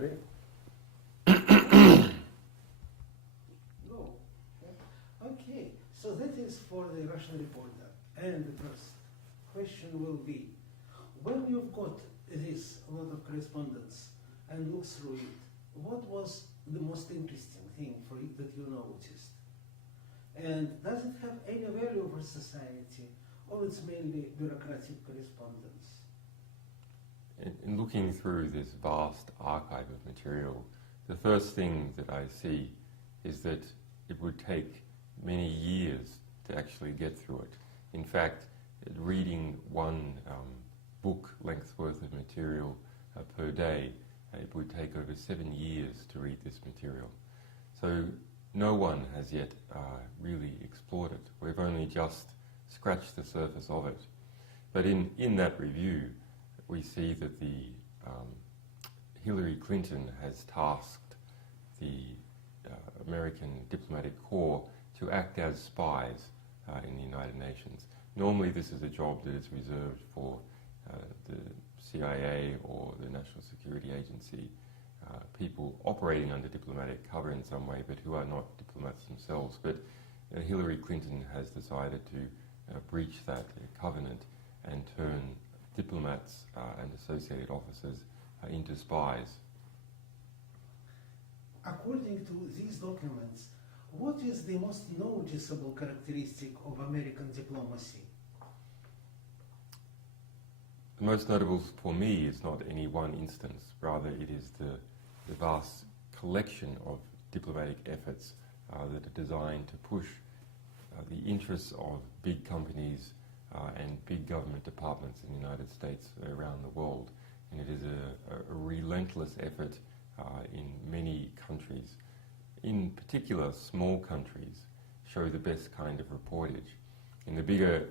Ready? Go. Okay, so that is for the Russian reporter. And the first question will be, when you've got this lot of correspondence and look through it, what was the most interesting thing for it that you noticed? And does it have any value for society, or it's mainly bureaucratic correspondence? In looking through this vast archive of material, the first thing that I see is that it would take many years to actually get through it. In fact, reading one book length worth of material per day, it would take over 7 years to read this material. So no one has yet really explored it. We've only just scratched the surface of it. But in that review, we see that the Hillary Clinton has tasked the American diplomatic corps to act as spies in the United Nations. Normally this is a job that is reserved for the CIA or the National Security Agency, people operating under diplomatic cover in some way but who are not diplomats themselves. But Hillary Clinton has decided to breach that covenant and turn diplomats and associated officers into spies. According to these documents, what is the most noticeable characteristic of American diplomacy? The most notable for me is not any one instance, rather it is the vast collection of diplomatic efforts that are designed to push the interests of big companies and big government departments in the United States around the world. And it is a relentless effort in many countries. In particular, small countries show the best kind of reportage. In the bigger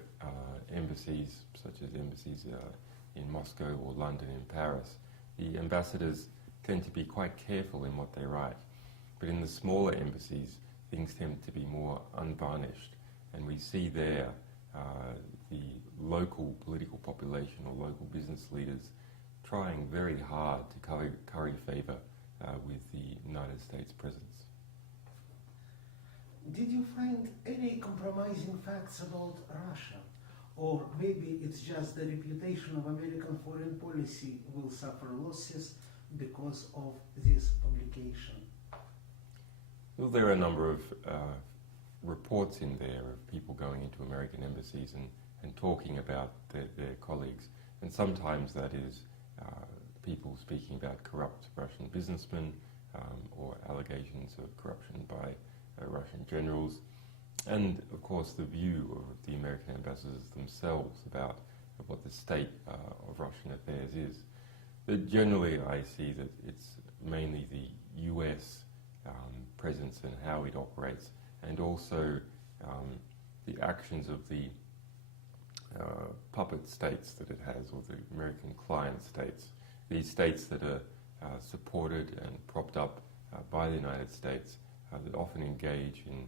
embassies, such as embassies in Moscow or London and Paris, the ambassadors tend to be quite careful in what they write. But in the smaller embassies, things tend to be more unvarnished. And we see there the local political population or local business leaders trying very hard to curry favour with the United States presence. Did you find any compromising facts about Russia? Or maybe it's just the reputation of American foreign policy will suffer losses because of this publication? Well, there are a number of reports in there of people going into American embassies and talking about their colleagues. And sometimes that is people speaking about corrupt Russian businessmen or allegations of corruption by Russian generals. And of course the view of the American ambassadors themselves about what the state of Russian affairs is. But generally I see that it's mainly the US presence and how it operates, and also the actions of the puppet states that it has, or the American client states. These states that are supported and propped up by the United States that often engage in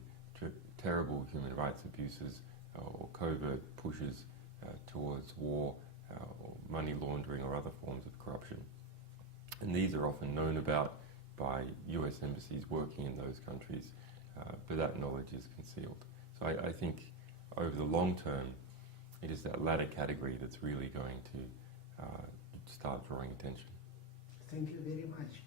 terrible human rights abuses or covert pushes towards war or money laundering or other forms of corruption. And these are often known about by US embassies working in those countries, but that knowledge is concealed. So I think over the long term, it is that latter category that's really going to start drawing attention. Thank you very much.